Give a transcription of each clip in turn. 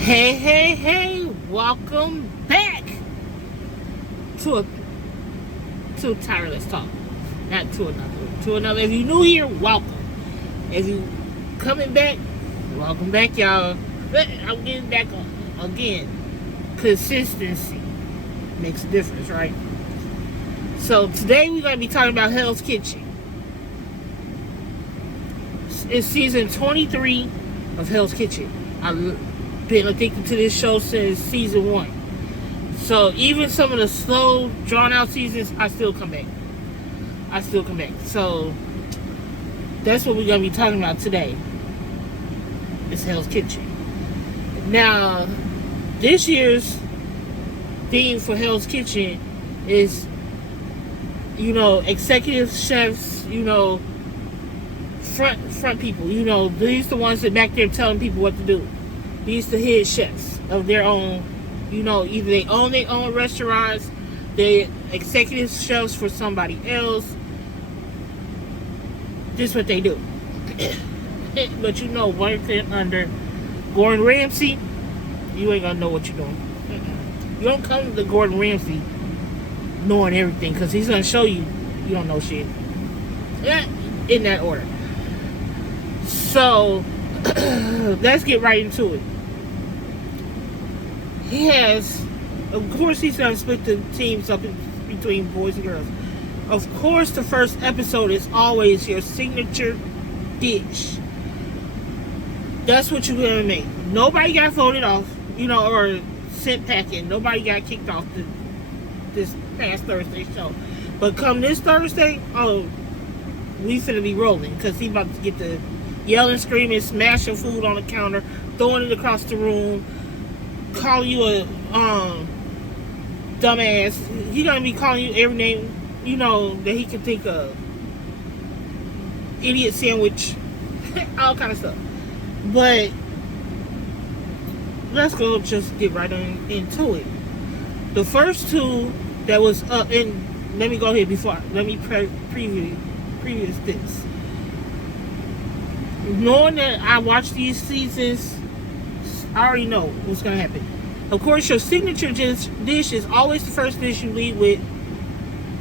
Hey, hey, hey, welcome back to a Tireless Talk. Not to another. To another. If you're new here, welcome. If you coming back, welcome back, y'all. I'm getting back on again. Consistency makes a difference, right? So today we're gonna be talking about Hell's Kitchen. It's season 23 of Hell's Kitchen. I've been addicted to this show since season 1. So even some of the slow, drawn out seasons, I still come back. So that's what we're gonna be talking about today. It's Hell's Kitchen. Now, this year's theme for Hell's Kitchen is, executive chefs, front people. These the ones that back there telling people what to do. These the head chefs of their own. Either they own their own restaurants, they're executive chefs for somebody else. This is what they do. But working under Gordon Ramsay, you ain't gonna know what you're doing. You don't come to Gordon Ramsay knowing everything, because he's gonna show you don't know shit. Yeah, in that order. So let's get right into it. Of course he's gonna split the teams up between boys and girls. Of course, the first episode is always your signature dish. That's what you're gonna make. Nobody got voted off, or sent packing. Nobody got kicked off this past Thursday show. But come this Thursday, we finna be rolling, because he about to get the yelling, screaming, smashing food on the counter, throwing it across the room, calling you a dumbass. He gonna be calling you every name that he can think of. Idiot sandwich, all kind of stuff. But let's go just get right into it. The first two that was up, and let me go ahead let me preview this. Knowing that I watched these seasons, I already know what's gonna happen. Of course, your signature dish is always the first dish you lead with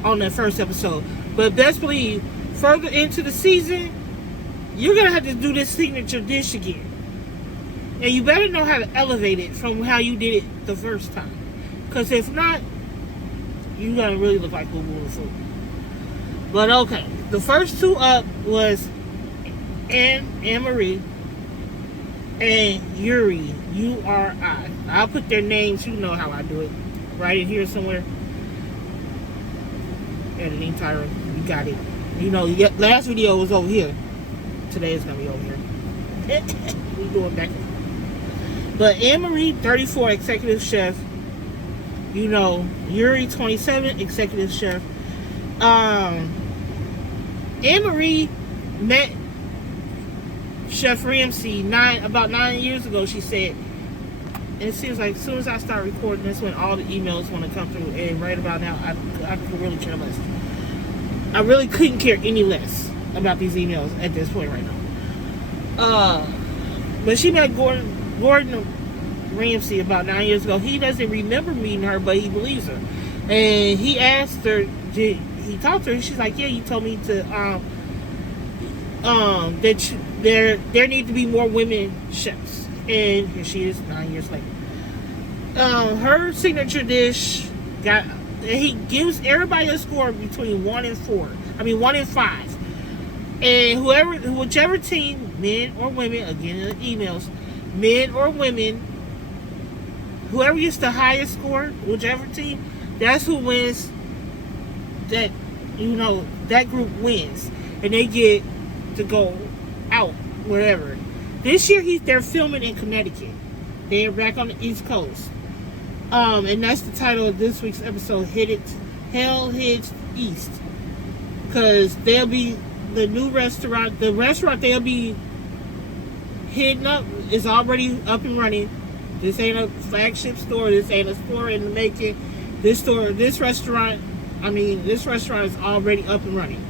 on the first episode. But best believe, further into the season, you're gonna have to do this signature dish again. And you better know how to elevate it from how you did it the first time. Because if not, you're gonna really look like Boo Boo the Food. But okay, the first two up was Anne-Marie and Yuri, U-R-I. I'll put their names, you know how I do it, right in here somewhere. Editing Tyra, you got it. Last video was over here. Today is gonna be over here. We doing back. But Anne-Marie, 34, executive chef. Yuri, 27, executive chef. Anne-Marie met Chef Ramsay about 9 years ago, she said. And it seems like as soon as I start recording, that's when all the emails want to come through. And right about now, I could really care less. I really couldn't care any less about these emails at this point right now. But she met Gordon Ramsay about 9 years ago. He doesn't remember meeting her, but he believes her. And he asked her, he talked to her. She's like, yeah, you told me to that there need to be more women chefs. And here she is 9 years later. Her signature dish he gives everybody a score between 1 and 4. 1 and 5. And whichever team, men or women, again in the emails, men or women, whoever gets the highest score, whichever team, that's who wins. That group wins, and they get to go out wherever. This year they're filming in Connecticut. They're back on the East Coast. And that's the title of this week's episode, Hell Hits East. Because they'll be the new restaurant. The restaurant they'll be hitting up is already up and running. This ain't a flagship store. This ain't a store in the making. This restaurant is already up and running.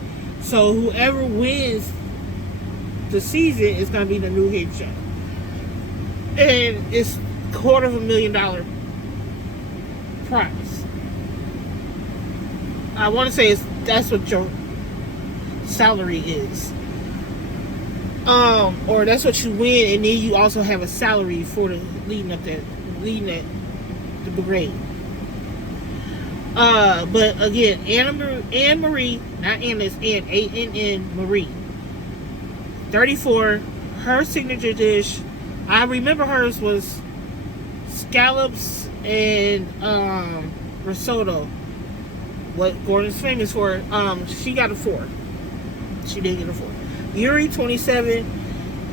So whoever wins the season is going to be the new head chef. And it's $250,000 prize. I want to say that's what your salary is. Or that's what you win, and then you also have a salary for the leading that the brigade. But again, Anne Marie, not Anna, it's Anne, A-N-N Marie, 34. Her signature dish, I remember hers was scallops and risotto. What Gordon's famous for. She got a 4. She did get a 4. Yuri, 27.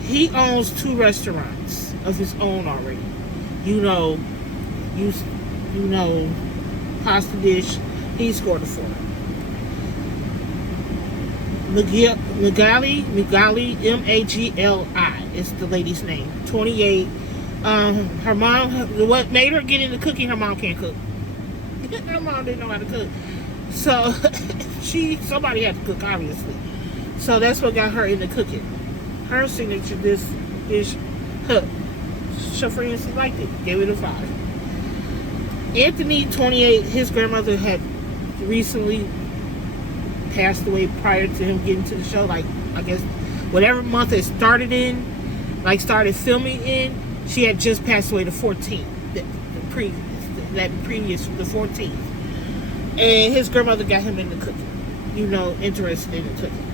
He owns 2 restaurants of his own already. You know, pasta dish. He scored a 4. Magali, M-A-G-L-I is the lady's name. 28. Her mom, what made her get into cooking, her mom can't cook. Her mom didn't know how to cook. So, somebody had to cook, obviously. So, that's what got her into cooking. Her signature dish is her friends liked it. Gave it a 5. Anthony, 28, his grandmother had recently passed away prior to him getting to the show. Like, I guess, whatever month it started in, like started filming in, she had just passed away the 14th. The 14th. And his grandmother got him into cooking. Interested in the cooking.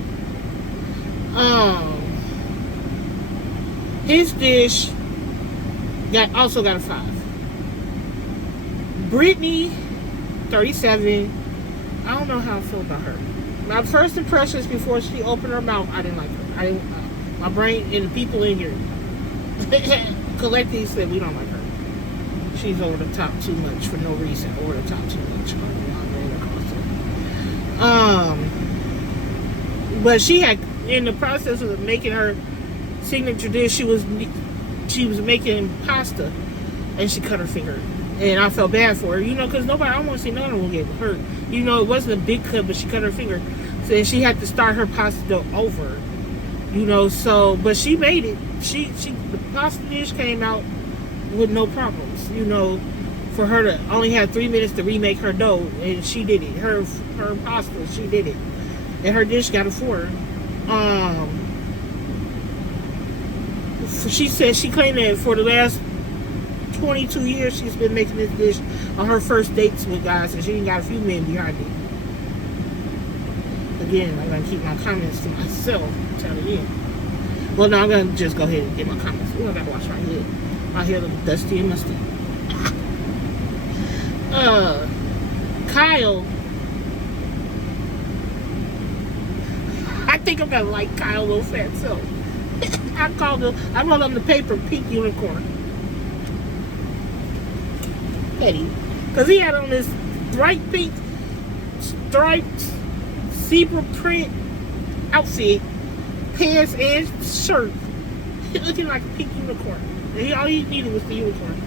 His dish also got a 5. Brittany, 37. I don't know how I feel about her. My first impressions before she opened her mouth, I didn't like her. My brain and the people in here collectively said we don't like her. She's over the top too much for no reason. Over the top too much. But she had, in the process of making her signature dish, she was making pasta, and she cut her finger. And I felt bad for her, because I don't want to see no one get hurt. It wasn't a big cut, but she cut her finger. So she had to start her pasta dough over. But she made it. The pasta dish came out with no problems. For her to only have 3 minutes to remake her dough, and she did it. Her pasta, she did it. And her dish got a 4. She said she claimed that for the last 22 years she's been making this dish on her first dates with guys, and she ain't got a few men behind it. Again, I'm gonna keep my comments to myself. Tell it in. Well, no, I'm gonna just go ahead and get my comments. I gotta wash my head. My hair looks dusty and musty. Kyle. I think I'm gonna like Kyle little fat self. I wrote on the paper pink unicorn. Petty. Because he had on this bright pink striped zebra print outfit, pants and shirt. Looking like a pink unicorn. And all he needed was the unicorn.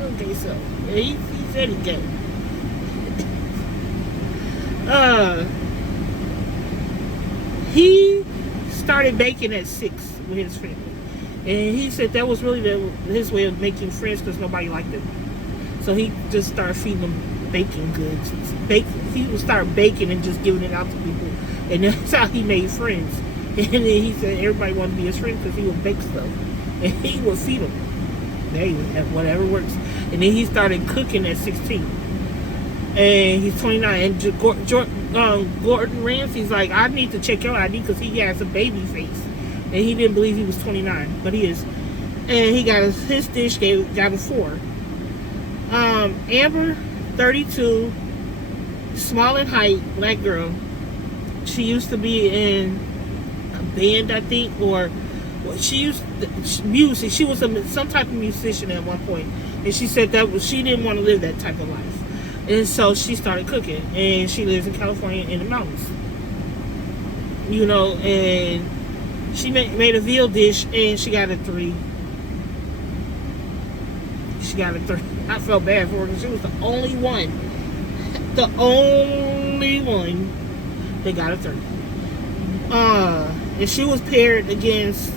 Okay, so he said he gay. He started baking at 6 with his family, and he said that was really his way of making friends because nobody liked him. So he just started feeding them baking goods. He would start baking and just giving it out to people, and that's how he made friends. And then he said everybody wanted to be his friend because he would bake stuff, and he would feed them. There you have whatever works. And then he started cooking at 16, and he's 29. And Gordon Ramsay's like, I need to check your ID because he has a baby face, and he didn't believe he was 29, but he is. And he got his dish got a 4. Amber, 32, small in height, black girl. She used to be in a band, I think, or she used music. She was some type of musician at one point, and she said she didn't want to live that type of life, and so she started cooking. And she lives in California in the mountains, and she made a veal dish, and she got a 3. She got a 3. I felt bad for her because she was the only one that got a 3. And she was paired against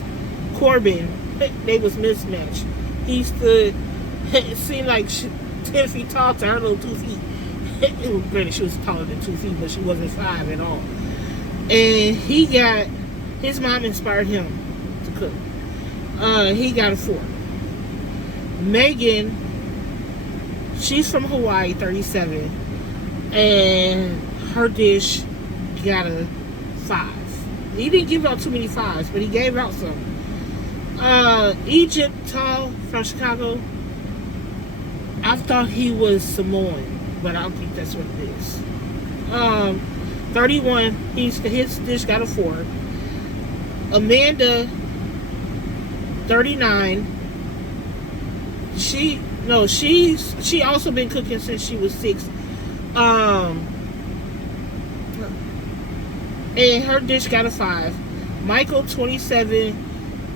Corbin. They was mismatched. He stood It seemed like 10 feet tall to her little 2 feet. Granted, she was taller than 2 feet, but she wasn't 5 at all. And his mom inspired him to cook. He got a 4. Megan, she's from Hawaii, 37, and her dish got a 5. He didn't give out too many 5s, but he gave out some. Egypt Tall from Chicago, I thought he was Samoan, but I don't think that's what it is. 31, his dish got a 4. Amanda, 39. She also been cooking since she was 6. And her dish got a 5. Michael, 27.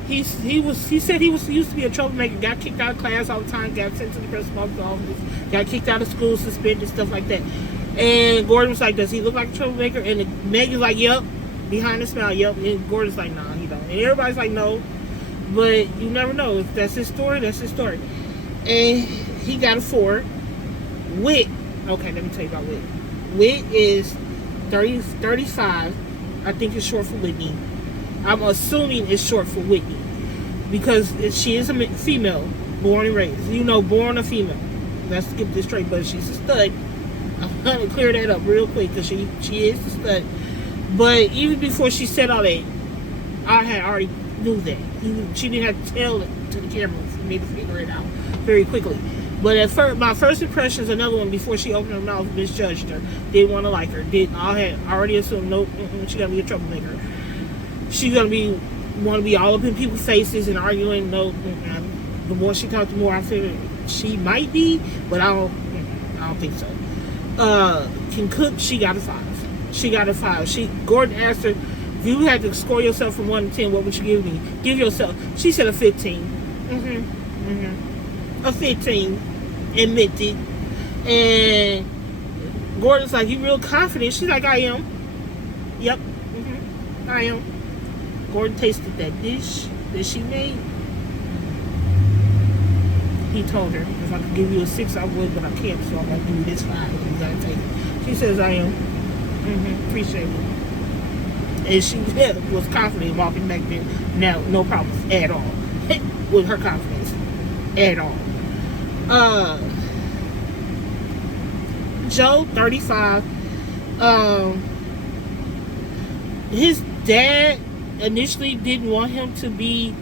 He said he used to be a troublemaker. Got kicked out of class all the time. Got sent to the principal's office. Got kicked out of school, suspended, stuff like that. And Gordon was like, "Does he look like a troublemaker?" And Megan's like, "Yep." Behind the smile, "Yep." And Gordon's like, "Nah, he don't." And everybody's like, "No." But you never know. If that's his story, that's his story. And he got a 4. Wit. Okay, let me tell you about Wit. Wit is 35. I think it's short for Whitney. I'm assuming it's short for Whitney. Because she is a female, born and raised. Born a female. Let's get this straight, but she's a stud. I'm going to clear that up real quick because she is a stud. But even before she said all that, I had already knew that. She didn't have to tell it to the camera for me to figure it out very quickly. But at first, my first impression is another one before she opened her mouth, misjudged her. Didn't want to like her. I had already assumed, nope, she's going to be a troublemaker. She's going to want to be all up in people's faces and arguing. No, the more she talked, the more I figured she might be, but I don't think so. Can cook, she got a 5. She got a 5. Gordon asked her, if you had to score yourself from 1 to 10, what would you give me? Give yourself. She said a 15. A 15. Admitted. And Gordon's like, you real confident? She's like, I am. Yep. I am. Gordon tasted that dish that she made. He told her, if I could give you a 6, I would, but I can't, so I'm going to give you this 5. You got to take it. She says, I am. Appreciate it. And she was confident walking back there. Now, no problems at all. With her confidence. At all. Joe, 35. His dad initially didn't want him to be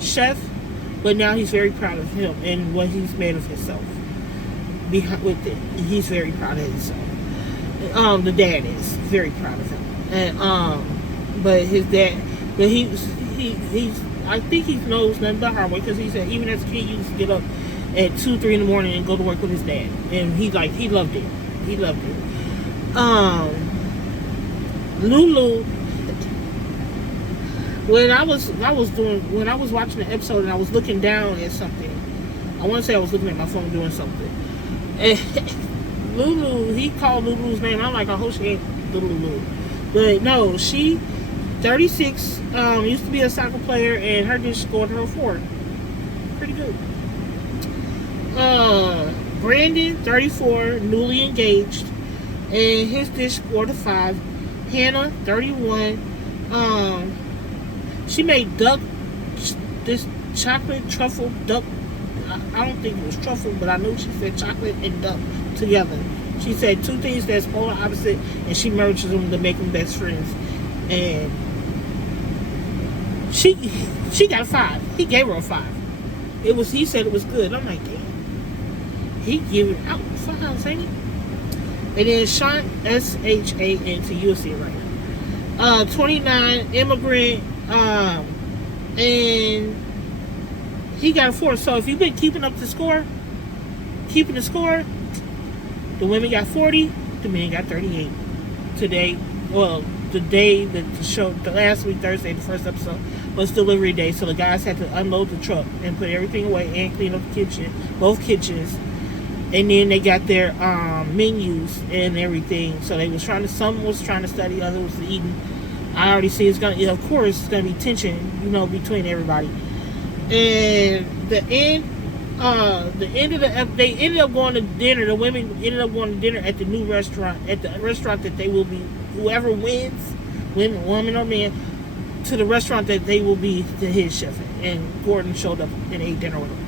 chef, but now he's very proud of him and what he's made of himself. With it, he's very proud of himself. The dad is very proud of him, and but his dad, but he's I think he knows nothing but hard work, because he said even as a kid he used to get up at 2-3 in the morning and go to work with his dad, and he loved it. He loved it. Lulu, when I was watching the episode and I was looking down at something, I want to say I was looking at my phone doing something, and Lulu, he called Lulu's name. I'm like, I hope she ain't little Lulu, but no, she 36, used to be a soccer player, and her dish scored her a 4. Pretty good. Brandon, 34, newly engaged, and his dish scored a 5. Hannah, 31, she made this chocolate truffle duck. I don't think it was truffle, but I know she said chocolate and duck together. She said 2 things that's polar opposite, and she merges them to make them best friends. And she got a 5. He gave her a 5. He said it was good. I'm like, damn. He giving out 5s, ain't he? And then Sean, S-H-A-N-T, you'll see it right now. 29, immigrant, and he got a 4. So if you've been keeping the score, the women got 40, the men got 38. Today, well, the day that the show, the last week, Thursday, the first episode, was delivery day. So the guys had to unload the truck and put everything away and clean up the kitchen, both kitchens. And then they got their menus and everything. So they was some was trying to study, others was eating. I already see of course, it's gonna be tension, between everybody. And the end of they ended up going to dinner. The women ended up going to dinner at the new restaurant, at the restaurant that they will be, whoever wins, woman or man, to the restaurant that they will be the head chef at. And Gordon showed up and ate dinner with him.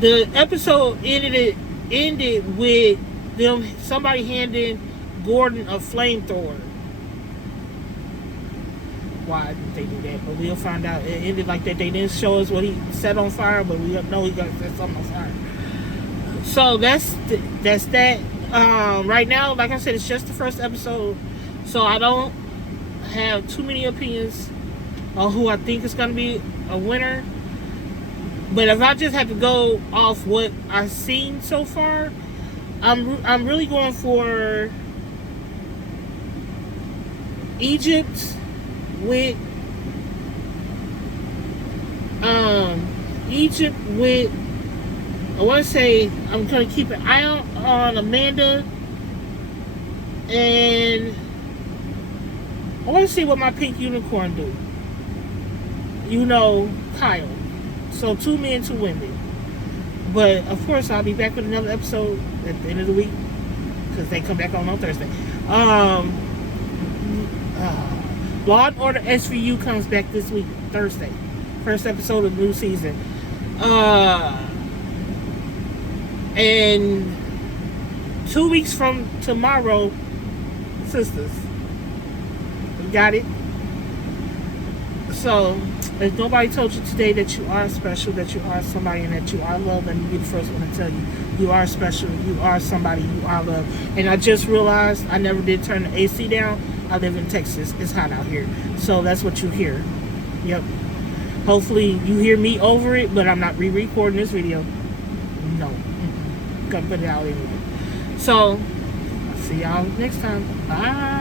The episode ended with them, somebody handing Gordon a flamethrower. Why did they do that? But we'll find out. It ended like that. They didn't show us what he set on fire, but we know he got set something on fire. So that's that. Right now, like I said, it's just the first episode, so I don't have too many opinions on who I think is going to be a winner. But if I just have to go off what I've seen so far, I'm really going for Egypt with I want to say I'm going to keep an eye on Amanda, and I want to see what my pink unicorn do. You know, Kyle. So 2 men, 2 women. But of course I'll be back with another episode at the end of the week, because they come back on Thursday. Law and Order SVU comes back this week, Thursday. First episode of the new season. And 2 weeks from tomorrow, Sisters. You got it? So, if nobody told you today that you are special, that you are somebody, and that you are loved, let me be the first one to tell you, you are special, you are somebody, you are loved. And I just realized I never did turn the AC down. I live in Texas. It's hot out here. So that's what you hear. Yep. Hopefully you hear me over it, but I'm not re-recording this video. No. Gotta put it out anyway. So, I'll see y'all next time. Bye.